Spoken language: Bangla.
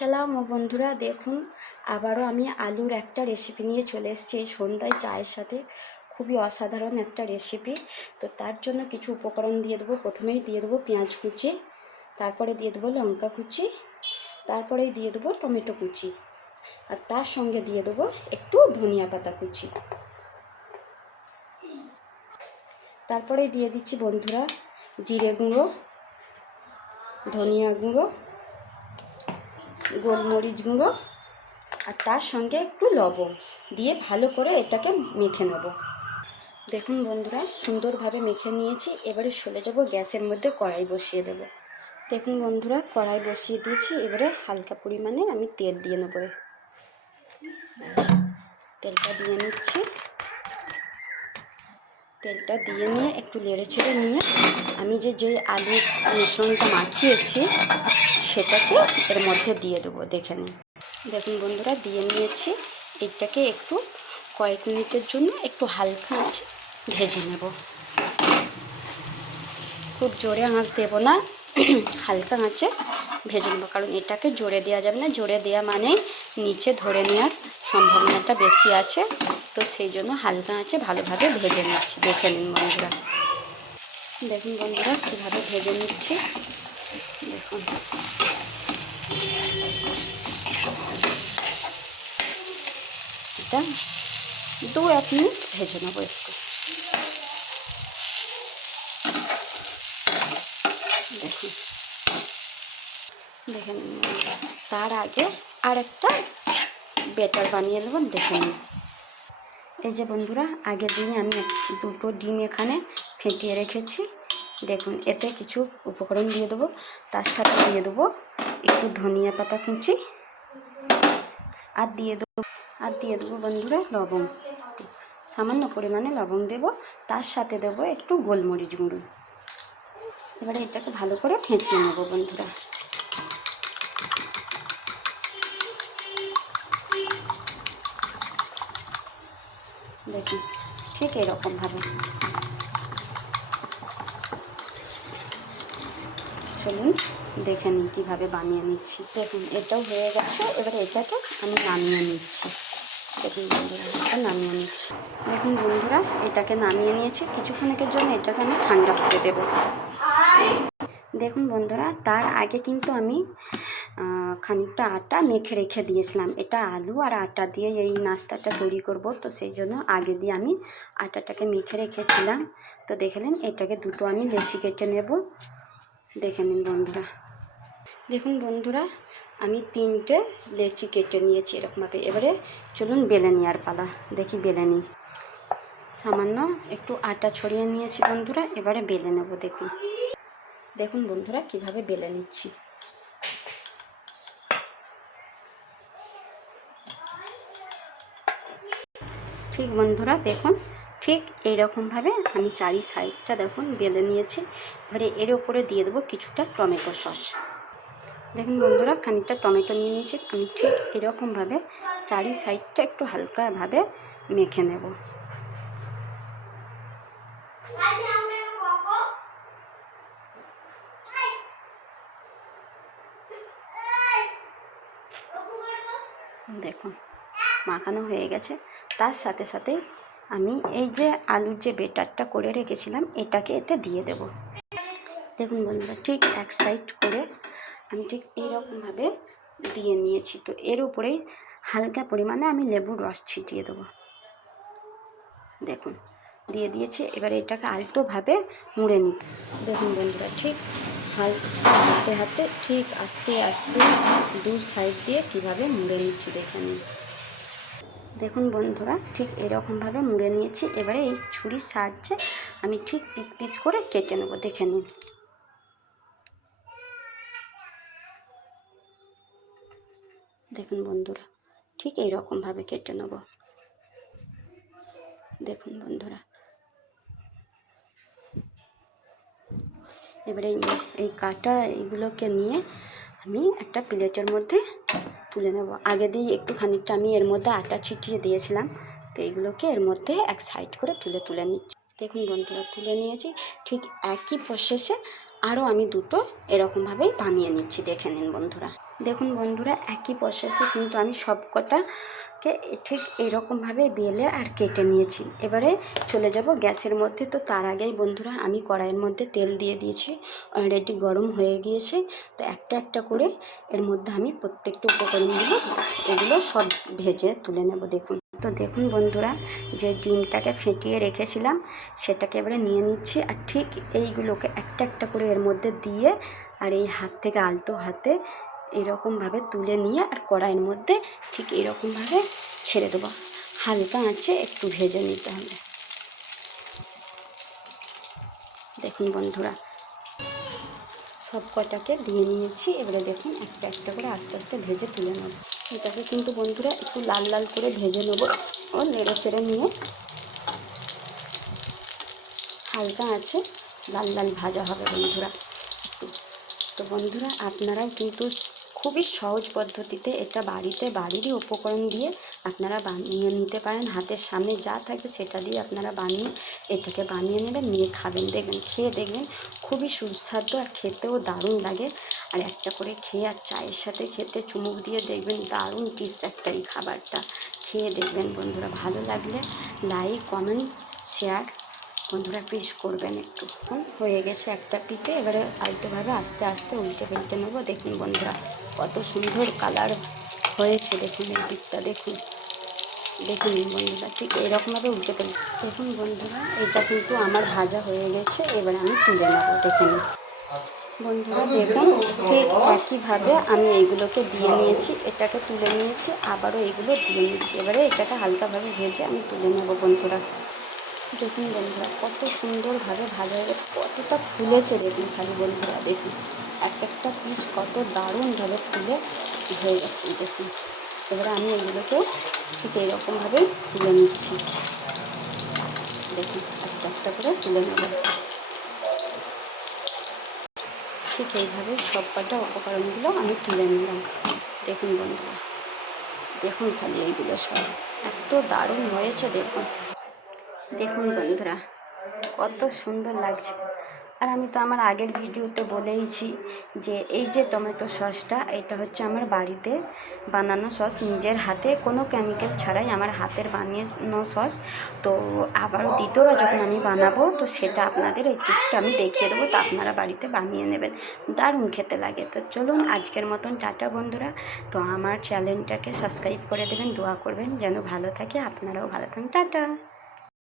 আসসালামু বন্ধুরা, দেখুন আবারও আমি আলুর একটা রেসিপি নিয়ে চলে এসেছি এই সন্ধ্যায় চায়ের সাথে। খুবই অসাধারণ একটা রেসিপি। তো তার জন্য কিছু উপকরণ দিয়ে দেবো। প্রথমেই দিয়ে দেবো পেঁয়াজ কুচি, তারপরে দিয়ে দেবো লঙ্কা কুচি, তারপরেই দিয়ে দেবো টমেটো কুচি, আর তার সঙ্গে দিয়ে দেবো একটু ধনিয়া পাতা কুচি। তারপরে দিয়ে দিচ্ছি বন্ধুরা জিরে গুঁড়ো, ধনিয়া গুঁড়ো, গোলমরিচ গুঁড়ো, আর তার সঙ্গে একটু লবণ দিয়ে ভালো করে এটাকে মেখে নেব। দেখুন বন্ধুরা, সুন্দরভাবে মেখে নিয়েছি। এবারে চলে যাব গ্যাসের মধ্যে, কড়াই বসিয়ে দেব। দেখুন বন্ধুরা, কড়াই বসিয়ে দিয়েছি। এবারে হালকা পরিমাণে আমি তেল দিয়ে নেব। তেলটা দিয়ে নিচ্ছি। তেলটা দিয়ে নিয়ে একটু নেড়ে ছেড়ে নিয়ে আমি যে আলুর মিশ্রণটা মাখিয়েছি সেটাকে এর মধ্যে দিয়ে দেবো। দেখে নিন। দেখুন বন্ধুরা, দিয়ে নিয়েছি। এটাকে একটু কয়েক মিনিটের জন্য একটু হালকা আঁচে ভেজে নেব। খুব জোরে আঁচ দেব না, হালকা আঁচে ভেজে নেব। কারণ এটাকে জোরে দেওয়া যাবে না, জোরে দেওয়া মানেই নিচে ধরে নেওয়ার সম্ভাবনাটা বেশি আছে। তো সেই জন্য হালকা আঁচে ভালোভাবে ভেজে নিচ্ছি। দেখে নিন বন্ধুরা। দেখুন বন্ধুরা কীভাবে ভেজে নিচ্ছি। দেখুন এটা 2-1 মিনিট ভেজে নেব একটু। দেখুন, দেখে নিন। তার আগে আর একটা ব্যাটার বানিয়ে নেব। দেখে নিন। এই যে বন্ধুরা, আগের দিনে আমি 2টো ডিম এখানে ফেটিয়ে রেখেছি। দেখুন, এতে কিছু উপকরণ দিয়ে দেবো। তার সাথে দিয়ে দেবো একটু ধনিয়া পাতা কুচি, আর দিয়ে দেবো বন্ধুরা লবণ। সামান্য পরিমাণে লবণ দেব। তার সাথে দেবো একটু গোলমরিচ গুঁড়ো। এবারে এটাকে ভালো করে ফেটিয়ে নেব বন্ধুরা। দেখুন, ঠিক এরকমভাবে। চলুন দেখে নিন কীভাবে বানিয়ে নিচ্ছি। দেখুন, এটাও হয়ে গেছে। এবারে এটাকে আমি নামিয়ে নিচ্ছি। দেখুন বন্ধুরা, এটা নামিয়ে নিচ্ছি। দেখুন বন্ধুরা, এটাকে নামিয়ে নিয়েছি। কিছুক্ষণের জন্য এটাকে আমি ঠান্ডা করে দেব। দেখুন বন্ধুরা, তার আগে কিন্তু আমি খানিকটা আটা মেখে রেখে দিয়েছিলাম। এটা আলু আর আটা দিয়ে এই নাস্তাটা তৈরি করব। তো সেই জন্য আগে দিয়ে আমি আটাটাকে মেখে রেখেছিলাম। তো দেখলেন, এটাকে দুটো আমি লেচি কেটে নেব। দেখে নিন বন্ধুরা। দেখুন বন্ধুরা, আমি 3টে লেচি কেটে নিয়েছি এরকমভাবে। এবারে চলুন বেলে নেওয়ার পালা। দেখি বেলে নিই। সামান্য একটু আটা ছড়িয়ে নিয়েছি বন্ধুরা। এবারে বেলে নেব। দেখুন, দেখুন বন্ধুরা কিভাবে বেলে নিচ্ছি। ঠিক বন্ধুরা, দেখুন ঠিক এইরকমভাবে আমি চারি সাইডটা দেখুন বেলে নিয়েছি। এবারে এর উপরে দিয়ে দেবো কিছুটা টমেটো সস। দেখুন বন্ধুরা, খানিকটা টমেটো নিয়ে নিয়েছি। আমি ঠিক এরকমভাবে চারি সাইডটা একটু হালকাভাবে মেখে নেব। দেখুন, মাখানো হয়ে গেছে। তার সাথে সাথে আমি এই যে আলুর যে বেটারটা করে রেখেছিলাম এটাকে এতে দিয়ে দেব। দেখুন বন্ধুরা, ঠিক এক সাইড করে আমি ঠিক এইরকমভাবে দিয়ে নিয়েছি। তো এর উপরেই হালকা পরিমাণে আমি লেবুর রস ছিটিয়ে দেবো। দেখুন, দিয়ে দিয়েছি। এবারে এটাকে আলতোভাবে মুড়ে নিই। দেখুন বন্ধুরা, ঠিক হাতে হাতে ঠিক আস্তে আস্তে 2 সাইড দিয়ে কীভাবে মুড়ে নিচ্ছি দেখে নিন। দেখুন বন্ধুরা, ঠিক এরকমভাবে মুড়ে নিয়েছি। এবারে এই ছুরির সাহায্যে আমি ঠিক পিস পিস করে কেটে নেব। দেখে নিন। দেখুন বন্ধুরা, ঠিক এইরকমভাবে কেটে নেব। দেখুন বন্ধুরা, এবারে এই কাটা এইগুলোকে নিয়ে আমি একটা প্লেটের মধ্যে তুলে নেব। আগে দিয়ে একটু খানিকটা আমি এর মধ্যে আটা ছিটিয়ে দিয়েছিলাম। তো এইগুলোকে এর মধ্যে এক সাইড করে তুলে নিচ্ছি। দেখুন বন্ধুরা, তুলে নিয়েছি। ঠিক একই প্রসেসে আরও আমি 2টো এরকমভাবেই বানিয়ে নিচ্ছি। দেখে নিন বন্ধুরা। দেখুন বন্ধুরা, একই প্রসেসে কিন্তু আমি সব কটাকে ঠিক এরকমভাবে বেলে আর কেটে নিয়েছি। এবারে চলে যাব গ্যাসের মধ্যে। তো তার আগেই বন্ধুরা আমি কড়াইয়ের মধ্যে তেল দিয়ে দিয়েছি, অলরেডি গরম হয়ে গিয়েছে। তো একটা একটা করে এর মধ্যে আমি প্রত্যেকটা উপকরণগুলো এগুলো সব ভেজে তুলে নেব। দেখুন, তো দেখুন বন্ধুরা, যে ডিমটাকে ফেটিয়ে রেখেছিলাম সেটাকে এবারে নিয়ে নিচ্ছি, আর ঠিক এইগুলোকে একটা একটা করে এর মধ্যে দিয়ে আর এই হাত থেকে আলতো হাতে এরকমভাবে তুলে নিয়ে আর কড়াইয়ের মধ্যে ঠিক এরকমভাবে ছেড়ে দেবো। হালকা আঁচে একটু ভেজে নিতে হবে। দেখুন বন্ধুরা, সব কটাকে দিয়ে নিয়েছি। এবারে দেখুন একটা একটা করে আস্তে আস্তে ভেজে তুলে নেব। এটাকে কিন্তু বন্ধুরা একটু লাল লাল করে ভেজে নেবো ও নেড়ে চেড়ে নিয়ে হালকা আঁচে লাল লাল ভাজা হবে বন্ধুরা একটু। তো বন্ধুরা, আপনারাও কিন্তু খুবই সহজ পদ্ধতিতে এটা বাড়িরই উপকরণ দিয়ে আপনারা বানিয়ে নিতে পারেন। হাতের সামনে যা থাকে সেটা দিয়ে আপনারা এটাকে বানিয়ে নেবেন, নিয়ে খাবেন। দেখবেন, খেয়ে দেখবেন খুবই সুস্বাদু আর খেতেও দারুণ লাগে। আর একটা করে খেয়ে আর চায়ের সাথে খেতে চুমুক দিয়ে দেখবেন দারুণ টিপস একটা এই খাবারটা। খেয়ে দেখবেন বন্ধুরা, ভালো লাগলে লাইক, কমেন্ট, শেয়ার বন্ধুরা প্লিজ করবেন একটু। হয়ে গেছে একটা পিঠে, এবারে আলটোভাবে আস্তে আস্তে উল্টে পাল্টে নেবো। দেখুন বন্ধুরা, কত সুন্দর কালার হয়েছে। দেখুন এই দিকটা দেখুন, দেখুন বন্ধুরা, ঠিক এইরকমভাবে উল্টে পাল্টে। দেখুন বন্ধুরা, এটা কিন্তু আমার ভাজা হয়ে গেছে। এবারে আমি তুলে নেবো। দেখুন বন্ধুরা, দেখুন ঠিক একইভাবে আমি এইগুলোকে দিয়ে নিয়েছি, এটাকে তুলে নিয়েছি, আবারও এইগুলো দিয়ে নিয়েছি। এবারে এটাকে হালকাভাবে ভেজে আমি তুলে নেবো বন্ধুরা। দেখুন বন্ধুরা, কত সুন্দরভাবে ভাজা হয়ে গেছে, কতটা ফুলেছে দেখুন খালি বন্ধুরা। দেখুন এক একটা পিস কত দারুণভাবে ফুলে হয়ে গেছে। দেখুন, এবারে আমি এগুলোকে ঠিক এইরকমভাবে তুলে নিচ্ছি। দেখুন একটা একটা করে তুলে নেব। ঠিক এইভাবে সব কটা উপকরণগুলো আমি তুলে নিলাম। দেখুন বন্ধুরা, দেখুন খালি এইগুলো সব এত দারুণ হয়েছে। দেখুন দেখুন বন্ধুরা, কত সুন্দর লাগছে। আর আমি তো আমার আগের ভিডিওতে বলেইছি যে এই যে টমেটো সসটা, এটা হচ্ছে আমার বাড়িতে বানানো সস, নিজের হাতে কোনো কেমিক্যাল ছাড়াই আমার হাতের বানানো সস। তো আবারও দ্বিতীয়বার যখন আমি বানাবো তো সেটা আপনাদের এই টিপসটা আমি দেখিয়ে দেবো, তো আপনারা বাড়িতে বানিয়ে নেবেন, দারুণ খেতে লাগে। তো চলুন আজকের মতন টাটা বন্ধুরা। তো আমার চ্যানেলটাকে সাবস্ক্রাইব করে দেবেন, দোয়া করবেন যেন ভালো থাকে, আপনারাও ভালো থাকেন। টাটা।